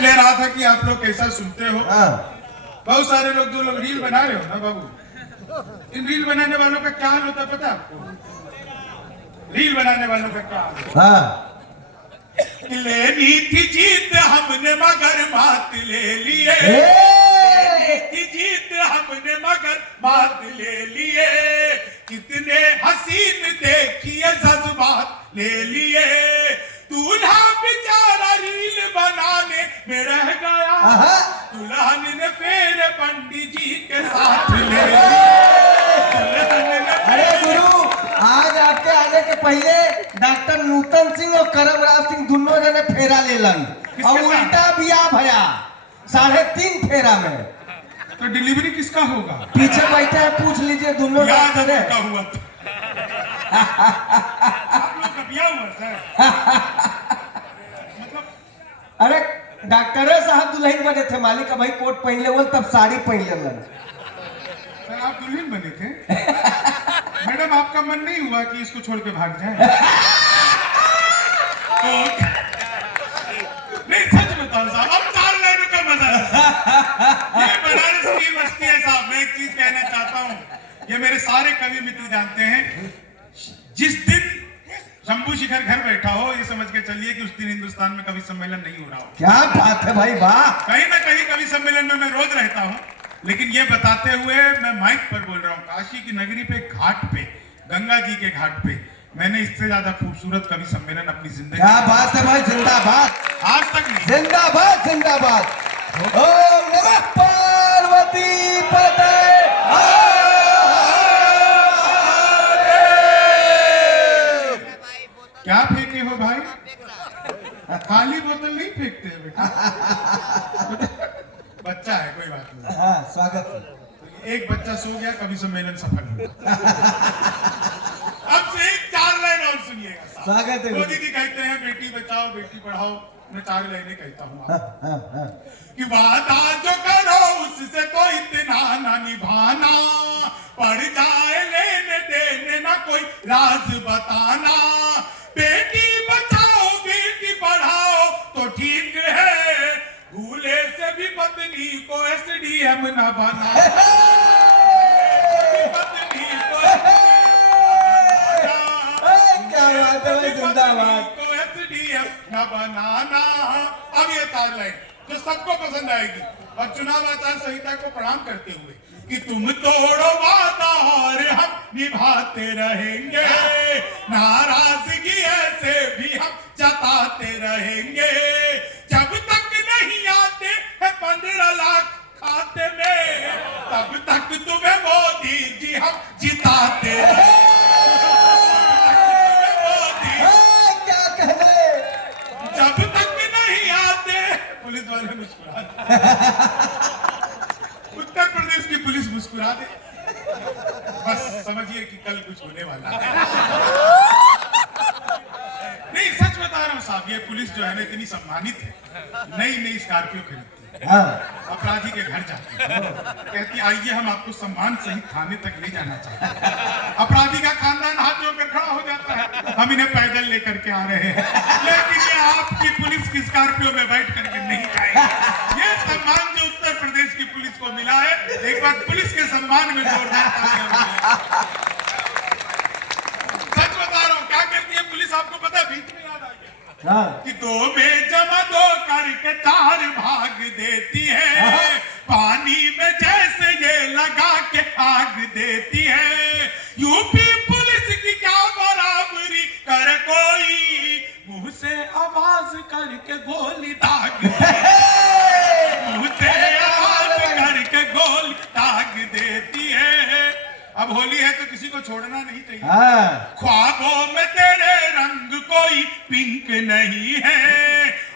कह रहा था कि आप लोग कैसा सुनते हो। बहुत सारे लोग जो लोग रील बना रहे हो ना बाबू, इन रील बनाने वालों का क्या हाल होता है पता आपको? रील बनाने वालों का क्या हाल? लेनी थी जीत हमने मगर मात ले लिए, लेनी थी जीत हमने मगर मात ले लिए, कितने हसीन देखिए जज्बात ले लिए, दूल्हा बेचारा रील बनाने में रह गया, दुल्हन ने फिर पंडित जी के साथ ले लिया। अरे गुरु, आज आपके आने के पहले डॉक्टर नूतन सिंह और करमराज सिंह दोनों जने फेरा लेलन और उल्टा बिया भया 3.5 फेरा में। तो डिलीवरी किसका होगा? पीछे बैठे हैं, पूछ लीजिए दोनों डॉक्टर है। का हुआ था। आप लोग का बिया हुआ सर? मतलब अरे डॉक्टर साहब दुल्हन बने थे, मालिक का भाई कोट पहन ले तब साड़ी पहन लेलन। सर आप दुल्हन बने थे? मैडम आपका मन नहीं हुआ कि इसको छोड़ के भाग जाए? तो नहीं सच बताओ साहब, अब 4 लाइनों का मजा है। ये बनारस की मस्ती है साहब। मैं एक चीज कहना चाहता हूँ, ये मेरे सारे कवि मित्र जानते हैं, जिस दिन शंभू शिखर घर बैठा हो ये समझ के चलिए कि उस दिन हिंदुस्तान में कवि सम्मेलन नहीं हो रहा हो। क्या बात है भाई, वाह। कहीं ना कहीं कवि सम्मेलन में मैं रोज रहता हूँ, लेकिन ये बताते हुए मैं माइक पर बोल रहा हूँ, काशी की नगरी पे घाट पे, गंगा जी के घाट पे मैंने इससे ज्यादा खूबसूरत कवि सम्मेलन अपनी जिंदगी। क्या बात है भाई, जिंदाबाद, आज तक नहीं। जिंदाबाद जिंदाबाद। ओम नमः पार्वती पते। क्या फेंके हो भाई? खाली बोतल नहीं फेंकते हैं बेटा। बच्चा है, कोई बात नहीं। हाँ, स्वागत। एक बच्चा सो गया, कवि सम्मेलन सफल हुआ। अब से 4 लाइन और सुनिएगा। स्वागत है। मोदी जी कहते हैं बेटी बचाओ बेटी पढ़ाओ, मैं 4 लाइनें कहता हूँ कि वादा जो करो उससे कोई इतना ना निभाना, पड़ जाए लेने देने ना कोई राज बताना, बेटी बचाओ बेटी पढ़ाओ तो ठीक है, भूले से भी पत्नी को SDM ना बना, पत्नी को क्या बात है भाई, जिंदाबाद। को SDM ना बनाना। अब ये 4 लाइन जो सबको पसंद आएगी, और चुनाव आचार संहिता को प्रणाम करते हुए कि तुम तोड़ो वादा और हम निभाते रहेंगे, नाराजगी ऐसे भी हम जताते रहेंगे, जब तक नहीं आते हैं 15 लाख खाते में, तब तक तुम्हें मोदी जी हम जिताते रहेंगे। क्या कह रहे? जब तक नहीं आते, पुलिस वाले मुस्कुराते, उत्तर प्रदेश की पुलिस मुस्कुरा दे, बस समझिए कि कल कुछ होने वाला है। नहीं सच बता रहा हूँ साहब, ये पुलिस जो है ना इतनी सम्मानित है, नई स्कॉर्पियो खरीदती है, अपराधी के घर जाती है, कहती आइए हम आपको सम्मान सहित थाने तक ले जाना चाहते हैं, अपराधी का खानदान हाथ जोड़कर खड़ा हो जाता है, हम इन्हें पैदल लेकर के आ रहे हैं, लेकिन ये आपकी पुलिस की स्कॉर्पियो में बैठ करके नहीं जाएगी। ये सम्मान जो उत्तर प्रदेश की पुलिस को मिला है, एक बार पुलिस के सम्मान में जोरदार तालियां। सच बता रहा हूँ, क्या करती है पुलिस आपको पता है? बीच में याद आ गया कि 2 में जमा 2 करके 4 भाग देती है, पानी में जैसे ये लगा के आग देती है, यूपी पुलिस की क्या बराबरी कर कोई, मुंह से आवाज करके गोली दाग देती है, मुंह से आवाज करके गोली दाग देती है। अब होली है तो किसी को छोड़ना नहीं चाहिए। ख्वाबों में तेरे रंग कोई पिंक नहीं है,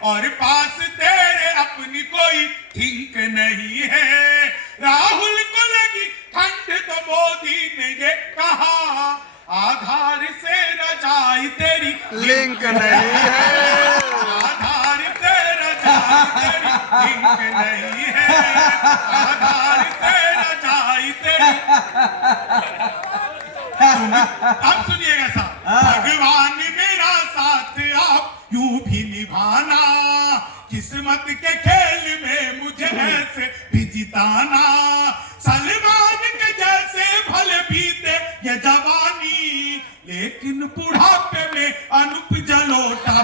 और पास तेरे अपनी कोई थिंक नहीं है, राहुल को लगी ठंड तो मोदी ने ये कहा, आधार से रजाई तेरी लिंक नहीं है, आधार से रजाई तेरी लिंक नहीं है, आधार से रजाई तेरी। अब सुनिएगा साहब, भगवान मेरा साथ आप यूं भी निभाना, किस्मत के खेल में मुझे ऐसे भी जिताना, सलमान के जैसे भले बीते ये जवानी, लेकिन बुढ़ापे में अनूप जलोटा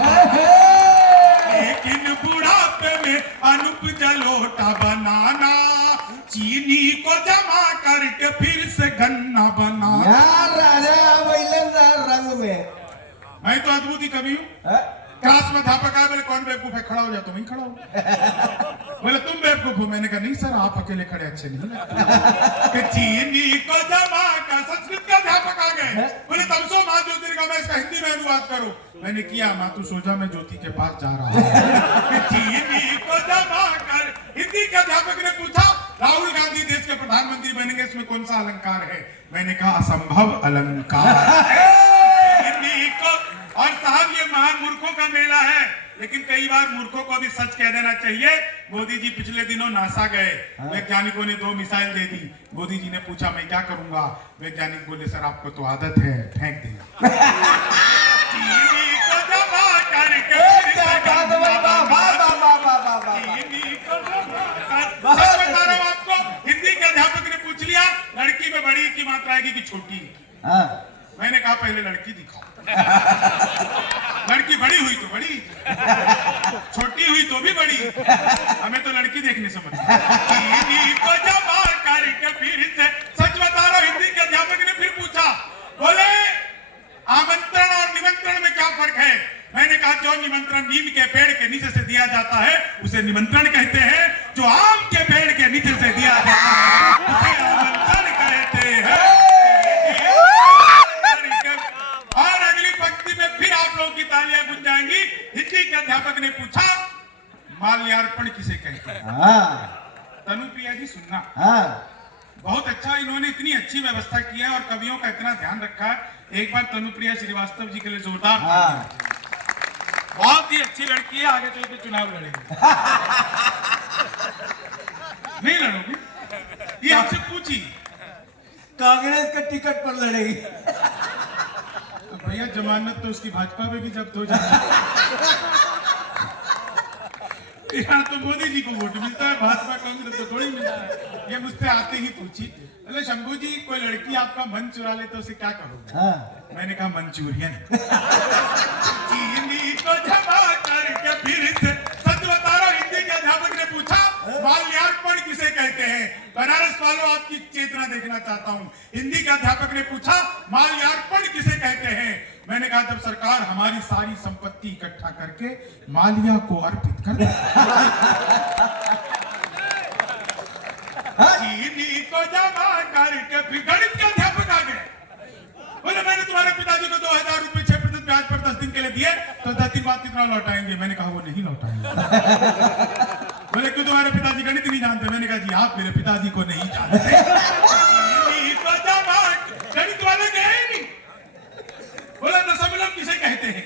लेकिन बुढ़ापे में अनूप जलोटा बनाना, चीनी को जमा करके फिर से गन्ना बनाना। यार राजा वैलन रंग में मैं तो अद्भुत ही कवि हूँ। क्लास में अध्यापक आए, बोले कौन बेवकूफ है, खड़ा हो जा। तो मैं खड़ा हूँ। बोले तुम बेवकूफ हो। मैंने कहा नहीं सर, आप अकेले खड़े अच्छे नहीं लगते। चीनी को जमा का संस्कृत का अध्यापक आ गए, बोले तमसो माँ ज्योतिर्गमय मैं इसका हिंदी में अनुवाद करो। मैंने किया, माँ तू सो जा, मैं ज्योति के पास जा रहा हूँ। चीनी को जमा कर। हिंदी के अध्यापक ने पूछा राहुल गांधी देश के प्रधानमंत्री बनेंगे, इसमें कौन सा अलंकार है? मैंने कहा असंभव अलंकार। और साहब ये महान मूर्खों का मेला है, लेकिन कई बार मूर्खों को भी सच कह देना चाहिए। मोदी जी पिछले दिनों नासा गए, वैज्ञानिकों ने 2 मिसाइल दे दी। मोदी जी ने पूछा मैं क्या करूंगा? वैज्ञानिक बोले सर आपको तो आदत है, फेंक देना। आपको हिंदी के अध्यापक ने पूछ लिया लड़की में बड़ी की मात्रा आएगी कि छोटी? मैंने कहा पहले लड़की दिखाओ। लड़की बड़ी हुई तो बड़ी, छोटी हुई तो भी बड़ी, हमें तो लड़की देखने समझ। को जमा करके फिर से सच बता रहा। हिंदी के अध्यापक ने फिर पूछा, बोले आमंत्रण और निमंत्रण में क्या फर्क है? मैंने कहा जो निमंत्रण नीम के पेड़ के नीचे से दिया जाता है उसे निमंत्रण कहते हैं, जो आम के पेड़ के नीचे से दिया जाता है उसे आमंत्रण कहते हैं। और अगली पंक्ति में फिर आप लोगों की तालियां गुंज जाएंगी। हिंदी के अध्यापक ने पूछा माल्यार्पण किसे कहते हैं? तनुप्रिया जी सुनना। बहुत अच्छा, इन्होंने इतनी अच्छी व्यवस्था की है और कवियों का इतना ध्यान रखा है। एक बार तनुप्रिया श्रीवास्तव जी के लिए जोरदार। बहुत ही अच्छी लड़की है, आगे चल के चुनाव लड़ेगी। नहीं लड़ोगी? ये आपसे पूछी। कांग्रेस का टिकट पर लड़ेगी। तो भैया जमानत तो उसकी भाजपा में भी जब्त हो जाए। यहाँ तो मोदी जी को वोट मिलता है, भाजपा कांग्रेस को थोड़ी मिलता है। ये मुझसे आते ही पूछी, अरे शंभू जी कोई लड़की आपका मन चुरा ले तो उसे क्या करोगे? मैंने कहा मंचूरियन। चीनी को जमा करके फिर से सच बता रहा। हिंदी के अध्यापक ने पूछा माल्यार्पण किसे कहते हैं? बनारस वालों आपकी चेतना देखना चाहता हूँ। हिंदी के अध्यापक ने पूछा माल्यार्पण किसे कहते हैं? मैंने कहा जब सरकार हमारी सारी संपत्ति इकट्ठा करके माल्या को अर्पित कर चीनी को जमा करके। फिर गणित के अध्यापक आ गए, बोले मैंने तुम्हारे पिताजी को 2000 रुपए 6% ब्याज पर 10 दिन के लिए दिए, तो 10 दिन बाद कितना लौटाएंगे? मैंने कहा वो नहीं लौटाएंगे। बोले क्यों तुम्हारे पिताजी गणित नहीं जानते? मैंने कहा जी आप मेरे पिताजी को नहीं जानते। गणित वाले गए ही नहीं। बोला दशमलव किसे कहते हैं?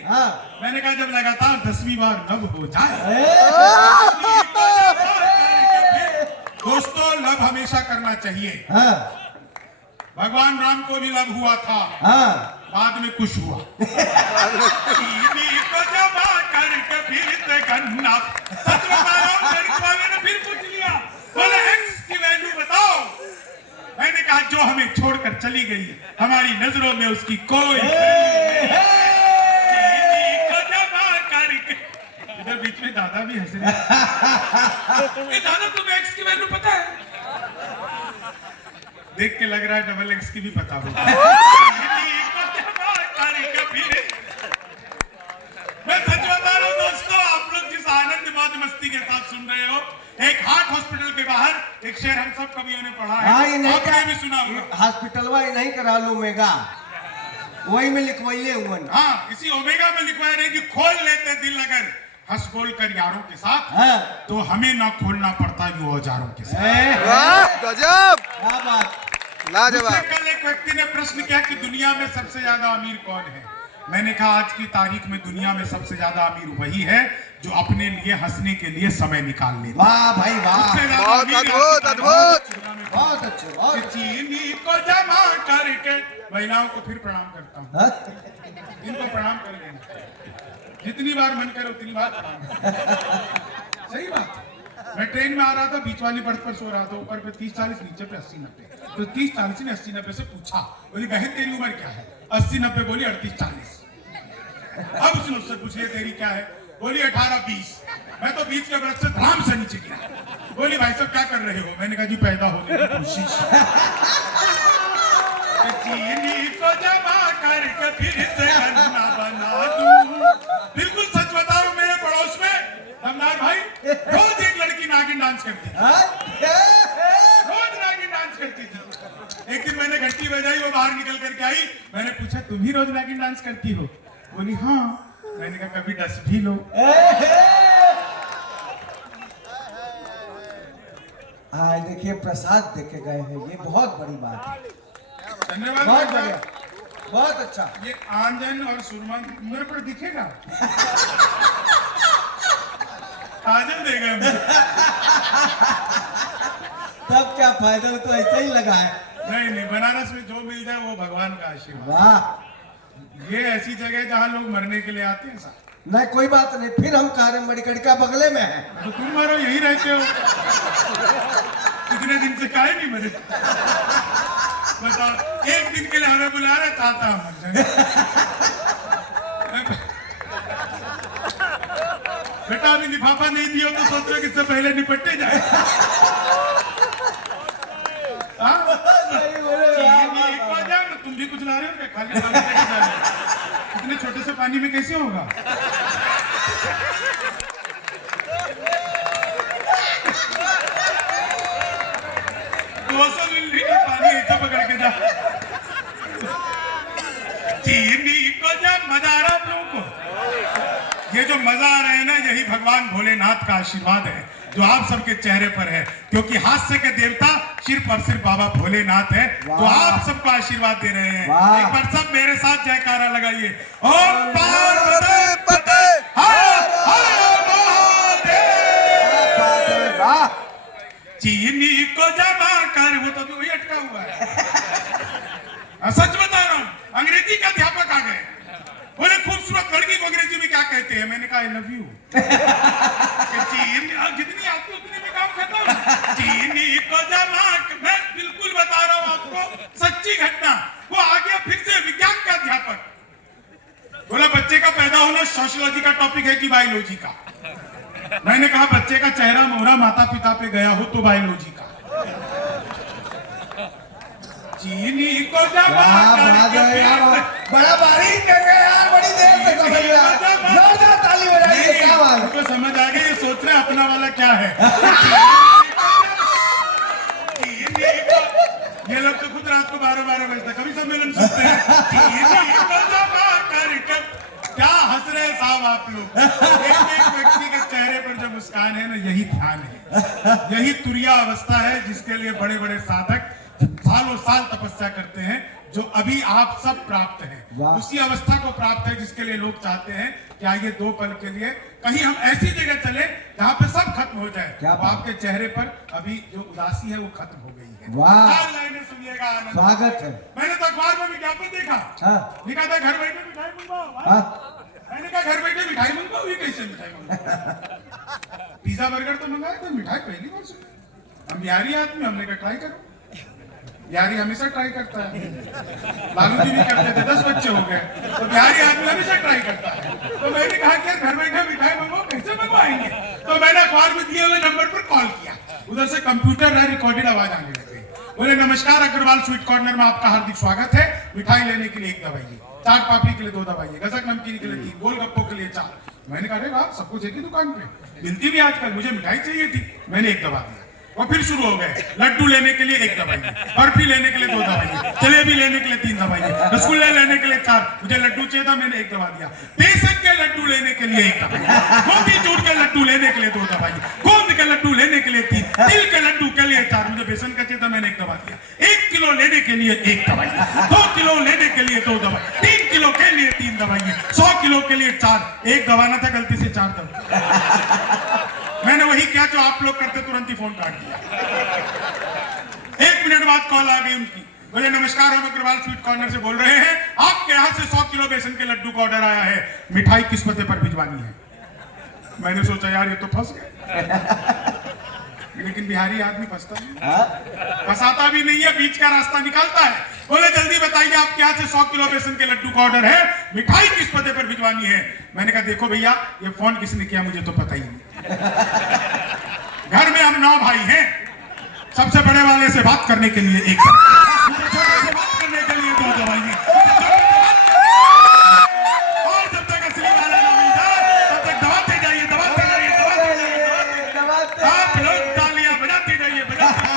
मैंने कहा जब लगातार 10वीं बार नव हो जाए। दोस्तों लव हमेशा करना चाहिए। भगवान राम को भी लव हुआ था, बाद में कुछ हुआ। को जमा करके फिर से गन्ना। सच बता रहा हूं, गणित वाले ने फिर पूछ लिया, बोले एक्स की वैल्यू बताओ। मैंने कहा जो हमें छोड़कर चली गई, हमारी नजरों में उसकी कोई को जमा करके। इधर बीच में दादा भी हंस रहे। दादा तुम्हें एक्स की वैल्यू पता है? देख के लग रहा है डबल एक्स की भी पता होगा। मैं सच बता रहा हूं दोस्तों, आप लोग जिस आनंद मौज मस्ती के साथ सुन रहे हो, एक हार्ट हॉस्पिटल के बाहर एक शेर हम सब कवियों ने पढ़ा है। ये नहीं आपने भी सुना होगा। हॉस्पिटलवा ये नहीं करा लो मेगा, वही में लिखवाइले हुआ। हाँ, इसी ओमेगा में लिखवाया रहे कि खोल लेते दिल अगर हंस बोल कर यारों के साथ, तो हमें ना खोलना पड़ता यूं औजारों के साथ। गजब, क्या बात, लाजवाब। कल एक व्यक्ति ने प्रश्न किया कि दुनिया में सबसे ज्यादा अमीर कौन है? मैंने कहा आज की तारीख में दुनिया में सबसे ज्यादा अमीर वही है जो अपने लिए हंसने के लिए समय निकाल लेता। वाह भाई वाह, बहुत अद्भुत अद्भुत, बहुत अच्छे, बहुत। चीनी को जमा करके। महिलाओं को फिर प्रणाम करता हूँ, इनको प्रणाम कर लेना, जितनी बार मन करे उतनी बार प्रणाम। सही बात है। मैं ट्रेन में आ रहा था, बीच वाली बर्थ पर सो रहा था, ऊपर पे 30-40, नीचे पे 80-90। तो 30-40 ने 80-90 से पूछा, बोली बहन तेरी उम्र क्या है? 80-90 बोली 38-40। अब उसने उससे पूछ लिया तेरी क्या है? बोली 18-20। मैं तो बीच के बर्थ से धड़ाम से नीचे गिरा। बोली भाई साहब क्या कर रहे हो? मैंने कहा जी पैदा होने की कोशिश। चीनी को जमा करके फिर से गन्ना बना दूं। बिल्कुल सच बता रहा हूं, मेरे पड़ोस में दमदार भाई रोज एक लड़की नागिन डांस करती थी। रोज नागिन डांस करती थी। एक दिन मैंने घंटी बजाई, वो बाहर निकल करके आई। मैंने पूछा तुम ही रोज नागिन डांस करती हो? बोली हाँ। मैंने कहा कभी डस भी लो। आज देखिए प्रसाद देके गए हैं, ये बहुत बड़ी बात है। धन्यवाद। बहुत बढ़िया, बहुत अच्छा। ये आंजन और सुरमा मेरे पर दिखेगा। काजल देगा मुझे। तब क्या फायदा, वो तो ऐसे ही लगा है। नहीं, बनारस में जो मिल जाए वो भगवान का आशीर्वाद। वाह, ये ऐसी जगह है जहाँ लोग मरने के लिए आते हैं साहब। नहीं कोई बात नहीं, फिर हम कह रहे मणिकर्णिका बगले में है। तो तुम मरो, यही रहते हो। इतने दिन से काहे नहीं मरे? बताओ, एक दिन के लिए हमें बुला रहे, चाहता हम मर जाए। बेटा अभी लिफाफा नहीं दिया तो सोच रहे किससे पहले निपटते जाए। तुम भी कुछ ला रहे हो क्या? खाली पानी लेके जा रहे हो? इतने छोटे से पानी में कैसे होगा? पानी ऐसा पकड़ के जा। चीनी को जब मजा आ रहा आप लोगों को, ये जो मजा आ रहा है ना, यही भगवान भोलेनाथ का आशीर्वाद है जो आप सबके चेहरे पर है, क्योंकि हास्य के देवता सिर्फ और सिर्फ बाबा भोलेनाथ है। तो आप सबको आशीर्वाद दे रहे हैं। एक बार सब मेरे साथ जयकारा लगाइए। ओम पार्वती पते हर हर महादेव। चीनी को जमा कर, वो तो वही अटका हुआ है। सच बता रहा हूं, अंग्रेजी का अध्यापक आ गए, बोले खूबसूरत लड़की को अंग्रेजी में क्या कहते हैं? मैंने कहा आई लव यू। जितनी आती उतनी में काम खत्म। चीनी को जमा, मैं बिल्कुल बता रहा हूं आपको, सच्ची घटना। वो आ गया फिर से विज्ञान का अध्यापक, बोला बच्चे का पैदा होना सोशियोलॉजी का टॉपिक है कि बायोलॉजी का? मैंने कहा बच्चे का चेहरा मोहरा माता पिता पे गया हो तो बायोलॉजी का। चीनी को जमा करके बड़ा बारीक है यार, बड़ी देर से समझ रहा है। जोरदार ताली बजाइए, क्या बात है। उनको समझ आ गई, ये सोच रहे अपना वाला क्या है। ये लोग तो खुद रात को 12-12 बजे तक कभी सम्मेलन सुनते हैं। क्या हंस रहे साहब आप लोग? एक व्यक्ति के चेहरे पर जो मुस्कान है ना, यही ध्यान है, यही तुरिया अवस्था है जिसके लिए बड़े बड़े साधक सालों साल तपस्या करते हैं, जो अभी आप सब प्राप्त हैं। उसी अवस्था को प्राप्त है जिसके लिए लोग चाहते हैं कि आइए 2 पल के लिए कहीं हम ऐसी जगह चले जहाँ पे सब खत्म हो जाए। तो आपके चेहरे पर अभी जो उदासी है वो खत्म हो गई है। लाइनें सुनिएगा, स्वागत है। मैंने तो अखबार में विज्ञापन देखा, लिखा था घर बैठे मिठाई मंगवाओ। मैंने कहा घर बैठे मिठाई मंगवाओ, ये कैसे मिठाई मंगवाओ? पिज्जा बर्गर तो मंगाया, कोई मिठाई पहली बार सुनी। हम बिहारी आदमी, हमने कहा ट्राई करो। बिहारी हमेशा ट्राई करता है, लालू जी भी करते थे, 10 बच्चे हो गए, तो बिहारी आदमी हमेशा ट्राई करता है। तो मैंने कहा कि घर बैठे मिठाई मंगवाओ, कैसे मंगवाएंगे? तो मैंने अखबार में दिए हुए नंबर पर कॉल किया, उधर से कंप्यूटर में रिकॉर्डेड आवाज आने लग गई। बोले नमस्कार अग्रवाल स्वीट कॉर्नर में आपका हार्दिक स्वागत है। मिठाई लेने के लिए 1 दवाइए, चाट पापड़ी के लिए 2 दवाइए, गजक नमकीन के लिए 3, गोलगप्पों के लिए 4। मैंने कहा अरे आप सब कुछ एक ही दुकान पे मिलती भी आजकल, मुझे मिठाई चाहिए थी। मैंने 1 दवा दिया और फिर शुरू हो गए। लड्डू लेने के लिए 1 दवाइए, बर्फी लेने के लिए 2 दवाइए, जलेबी लेने के लिए 3 दवाइए, रसगुल्ला लेने के लिए 4। मुझे लड्डू चाहिए था, मैंने 1 दवा दिया। बेसन के लड्डू लेने के लिए 1 दवाई, मोतीचूर के लड्डू लेने के लिए 2 दवाई, गोंद के लड्डू लेने के लिए 3, तिल के लड्डू के लिए 4। मुझे बेसन का चाहिए था, मैंने 1 दवा दिया। 1 किलो लेने के लिए 1 दवाई, 2 किलो लेने के लिए 2 दवाई, 3 किलो के लिए 3 दवाई, 100 किलो के लिए 4। 1 दवाना था, गलती से 4 दवा। मैंने वही क्या जो आप लोग करते, तुरंत ही फोन काट दिया। 1 मिनट बाद कॉल आ गई उनकी, बोले नमस्कार हम अग्रवाल स्वीट कॉर्नर से बोल रहे हैं, आपके यहाँ से 100 किलो बेसन के लड्डू का ऑर्डर आया है, मिठाई किस पते पर भिजवानी है? मैंने सोचा यार ये तो फंस गए। लेकिन बिहारी आदमी फंसता नहीं, हाँ? फंसाता भी नहीं है, बीच का रास्ता निकालता है। बोले जल्दी बताइए आपके यहाँ से 100 किलो बेसन के लड्डू का ऑर्डर है, मिठाई किस पते पर भिजवानी है। मैंने कहा देखो भैया, ये फोन किसने किया मुझे तो पता ही नहीं। घर में हम 9 भाई हैं, सबसे बड़े वाले से बात करने के लिए एक, छोटे से बात करने के लिए 2 दवाइयां, और जब तक असली वाला ना मिल जाए तब तक दबाते जाइए, दबाते जाइए, दबाते जाइए। आप लोग तालियां बजाते जाइए, बजाते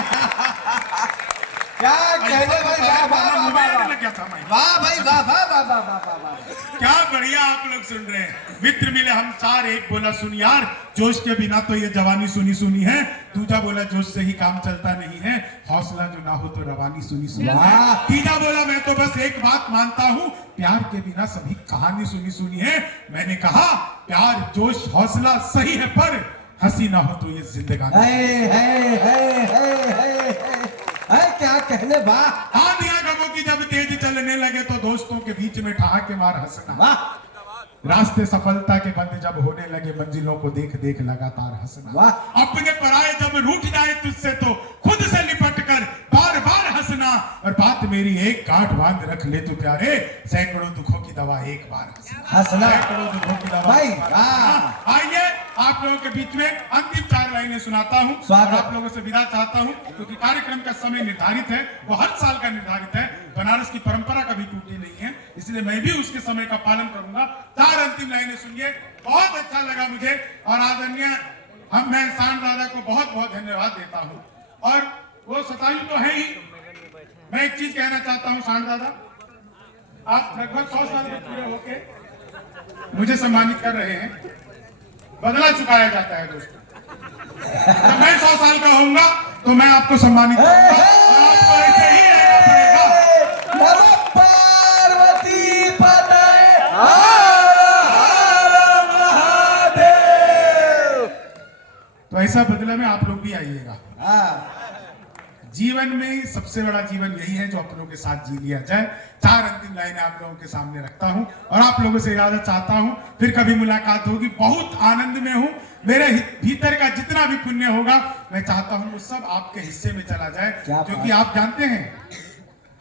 क्या कहने भाई, वाह वाह वाह वाह लग गया था मैं। वाह भाई, वाह वाह वाह वाह वाह वाह वाह। क्या बढ़िया आप लोग सुन रहे हैं। मित्र मिले हम 4, एक बोला सुन यार, जोश के बिना तो ये जवानी सुनी सुनी है। दूजा बोला जोश से ही काम चलता नहीं है, हौसला जो ना हो तो रवानी सुनी सुनी है। वाह। तीजा बोला मैं तो बस एक बात मानता हूँ, प्यार के बिना सभी कहानी सुनी सुनी है। मैंने कहा प्यार जोश हौसला सही है, पर हंसी ना हो तो ये जिंदगानी। है क्या कहने, वाह आंधियां गमों की जब तेज चलने लगे तो दोस्तों के बीच में ठहाके मार हंसना। वाह रास्ते सफलता के बंद जब होने लगे, मंजिलों को देख देख लगातार हंसना। वाह। अपने पराये जब रूठ जाए तुझसे तो खुद से लिपट कर बार बार हंसना। और बात मेरी एक गांठ बांध रख ले तू प्यारे, सैकड़ों दुखों की दवा एक बार हंसना। सैकड़ों दुखों की दवा भाई, एक बार वाह। हंसना। आइए आप लोगों के बीच में अंतिम 4 लाइनें सुनाता हूँ, स्वागत। और आप लोगों से विदा चाहता हूँ, क्योंकि कार्यक्रम का समय निर्धारित है, वो हर साल का निर्धारित है। बनारस की परंपरा कभी टूटी नहीं है, इसलिए मैं भी उसके समय का पालन करूंगा। 4 अंतिम लाइनें सुनिए, बहुत अच्छा लगा मुझे, और आदरणीय मैं सांड दादा को बहुत बहुत धन्यवाद देता हूँ। और वो शतायु तो है ही, मैं एक चीज कहना चाहता हूँ सांड दादा, आप लगभग 100 साल में पूरे होके मुझे सम्मानित कर रहे हैं, बदला चुकाया जाता है दोस्तों। जब मैं 100 साल का होऊंगा तो मैं आपको सम्मानित करूंगा, और आपको ऐसे ही रहना पड़ेगा। नमः पार्वती पतये तो ऐसा बदला में आप लोग भी आइएगा। हाँ। जीवन में सबसे बड़ा जीवन यही है जो अपनों के साथ जी लिया जाए। 4 अंतिम लाइनें आप लोगों के सामने रखता हूं, और आप लोगों से इजाजत चाहता हूं, फिर कभी मुलाकात होगी। बहुत आनंद में हूं, मेरे भीतर का जितना भी पुण्य होगा मैं चाहता हूं वो सब आपके हिस्से में चला जाए, क्योंकि आप जानते हैं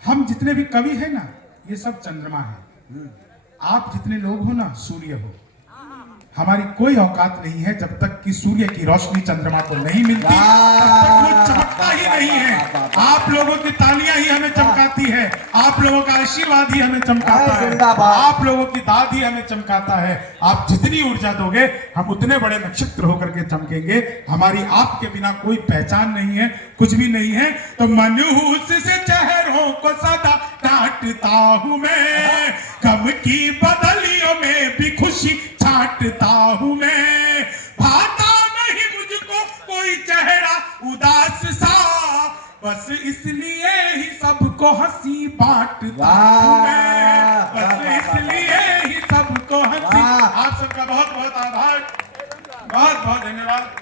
हम जितने भी कवि हैं ना, ये सब चंद्रमा है। आप जितने लोग हो ना, सूर्य हो। हमारी कोई औकात नहीं है जब तक कि सूर्य की रोशनी चंद्रमा को नहीं मिलती, तब तक वो चमकता ही नहीं है। आप लोगों की तालियां ही हमें चमकाती है, आप लोगों का आशीर्वाद ही हमें चमकाता है, आप लोगों की दाद ही हमें चमकाता है। आप जितनी ऊर्जा दोगे हम उतने बड़े नक्षत्र होकर के चमकेंगे। हमारी आपके बिना कोई पहचान नहीं है, कुछ भी नहीं है। तो मनहूस से चेहरों को सदा डांटता हूं मैं, गम की बदलियों में भी खुशी छांटता हूं मैं। भाता नहीं मुझको कोई चेहरा उदास सा, बस इसलिए ही सबको हंसी बांटता हूं मैं, बस इसलिए ही सबको हंसी। आप सबका बहुत बहुत आभार, बहुत बहुत धन्यवाद।